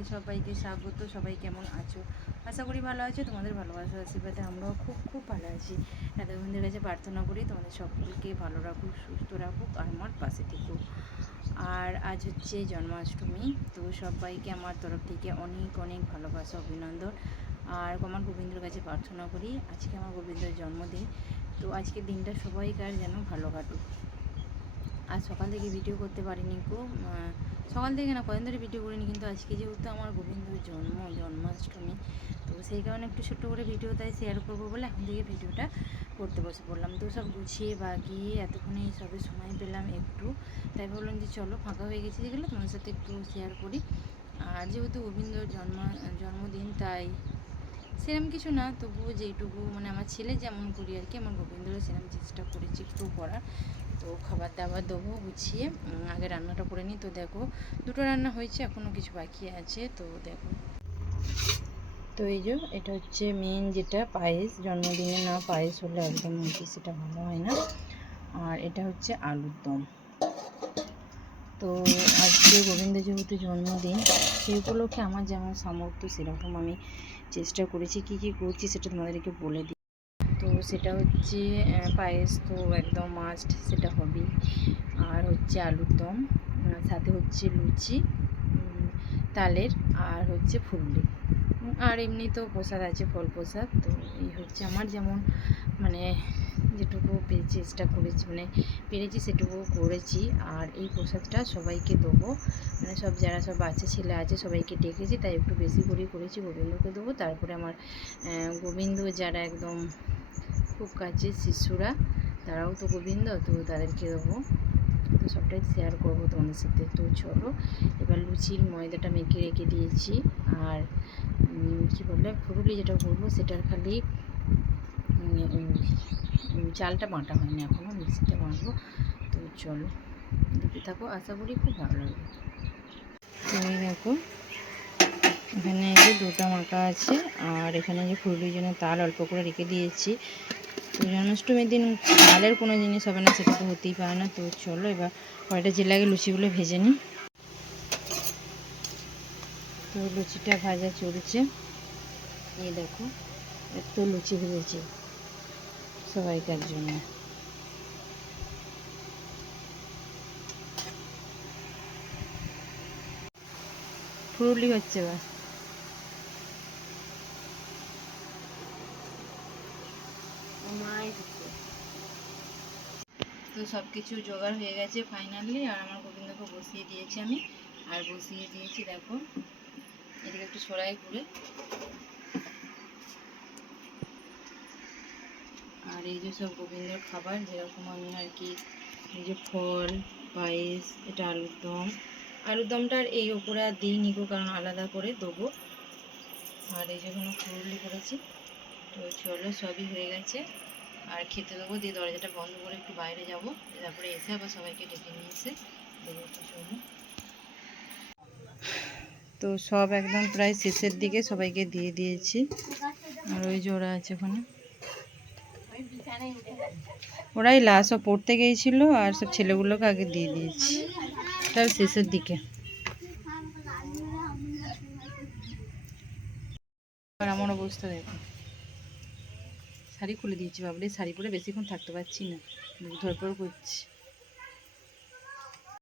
চ্যানেলে সবাইকে স্বাগত। সবাই কেমন আছো? আশা করি ভালো আছো। তোমাদের ভালোবাসা আশীর্বাদে আমরাও খুব খুব ভালো আছি। রাধাবন্ধুর কাছে প্রার্থনা করি তোমাদের সকলকে ভালো রাখুক, সুস্থ রাখুক আর আমার পাশে থেকুক। আর আজ হচ্ছে জন্মাষ্টমী, তো সবাইকে আমার তরফ থেকে অনেক অনেক ভালোবাসা, অভিনন্দন। আর আমার গোবিন্দর কাছে প্রার্থনা করি আজকে আমার গোবিন্দর জন্মদিন, তো আজকের দিনটা সবাইকার যেন ভালো কাটুক। আজ সকাল থেকে ভিডিও করতে পারিনি সকাল থেকে না, কদিন ধরে ভিডিও করিনি, কিন্তু আজকে যেহেতু আমার গোবিন্দর জন্মাষ্টমী, তো সেই কারণে একটু ছোট্ট করে ভিডিও তাই শেয়ার করবো বলে এখন থেকে ভিডিওটা করতে বসে পড়লাম। তো সব গুছিয়ে বাগিয়ে এতক্ষণে সবে সময় পেলাম একটু, তাই বললাম যে চলো ফাঁকা হয়ে গেছে যেগুলো তোমার সাথে একটু শেয়ার করি। আর যেহেতু গোবিন্দর জন্মদিন, তাই সেরকম কিছু না, তবুও যেইটুকু মানে আমার ছেলে যেমন করি আর কি, আমার গোবিন্দরও সেরকম চেষ্টা করেছি একটু করার। তো খাবার দাবার দেবো গুছিয়ে, আগে রান্নাটা করে নিই। তো দেখো দুটো রান্না হয়েছে, এখনও কিছু বাকি আছে। তো দেখো, তো এই যে এটা হচ্ছে মেন যেটা পায়েস, জন্মদিনে না পায়েস হলে একদম সেটা ভালো হয় না। আর এটা হচ্ছে আলুর দম। তো আজকে গোবিন্দ যেহেতু জন্মদিন, সেই উপলক্ষে আমার যেমন সামর্থ্য সেরকম আমি চেষ্টা করেছি। কি কি করছি সেটা তোমাদেরকে বলে দিই। তো সেটা হচ্ছে পায়েস তো একদম মাস্ট, সেটা হবেই। আর হচ্ছে আলুর দম, সাথে হচ্ছে লুচি তালের, আর হচ্ছে ফুললি, আর এমনি তো প্রসাদ আছে, ফল প্রসাদ। তো এই হচ্ছে আমার যেমন মানে যেটুকু চেষ্টা করেছি, মানে পেরেছি সেটুকু করেছি। আর এই প্রসাদটা সবাইকে দেবো, মানে সব যারা সব বাচ্চা ছেলে আছে সবাইকে ডেকেছি, তাই একটু বেশি করেই করেছি। গোবিন্দকে দেবো, তারপরে আমার গোবিন্দ যারা একদম খুব কাছের শিশুরা, তারাও তো গোবিন্দ, তো তাদেরকে দেবো। তো সবটাই শেয়ার করবো তোমাদের সাথে। তো চলো এবার লুচির ময়দাটা মেখে রেখে দিয়েছি। আর কী বলে ফুরুলি যেটা করবো সেটার খালি চালটা বাটা হয়নি এখনও, মিক্সিতে বাঁটবো। তো চলো দেখতে থাকো, আশা করি খুব ভালো লাগবে। তুমি দেখো এখানে যে দুটো মাখা আছে, আর এখানে যে ফুরুলির জন্য তাল অল্প করে রেখে দিয়েছি। তো জন্মাষ্টমীর দিন তালের কোনো জিনিস হবে না, সেটা তো হতেই পারে না। তো চলো এবার কয়টা জেলে আগে লুচিগুলো ভেজে নিই। তো লুচিটা ভাজা চলছে, এই দেখো এত লুচি ভেজেছি সবাইকার জন্য। ফুরুলি হচ্ছে এবার। তো সব কিছু জোগাড় হয়ে গেছে ফাইনালি, আর আমার গোবিন্দকে বসিয়ে দিয়েছি আমি। আর বসিয়ে দিয়েছি দেখো এদিকে একটু সরাই করে। আর এই যে সব গোবিন্দর খাবার, যেরকম আমি আর কি, এই যে ফল পায়েস, এটা আলুর দম। আলুর দমটার এই ওপরে আর দিইনি গো, কারণ আলাদা করে দেবো। আর এই যে কোনো ফুরুলি করেছি। তো চলো সবই হয়ে গেছে, আর খেতে দেবো। দিয়ে দরজাটা বন্ধ করে একটু বাইরে যাব, তারপরে এসে আবার সবাইকে ডেকে নিয়ে এসে দেবো। তো চলো, তো সব একদম প্রায় শেষের দিকে সবাইকে দিয়ে দিয়েছি। আর ওই যে ওরা আছে ওখানে, ওরাই লাস্ট সব পড়তে গিয়েছিলো, আর সব ছেলেগুলোকে আগে দিয়ে দিয়েছি তার শেষের দিকে। আর আমার অবস্থা দেখো, শাড়ি খুলে দিয়েছি, বাবরে শাড়ি পরে বেশিক্ষণ থাকতে পারছি না, ধরপড় করছি।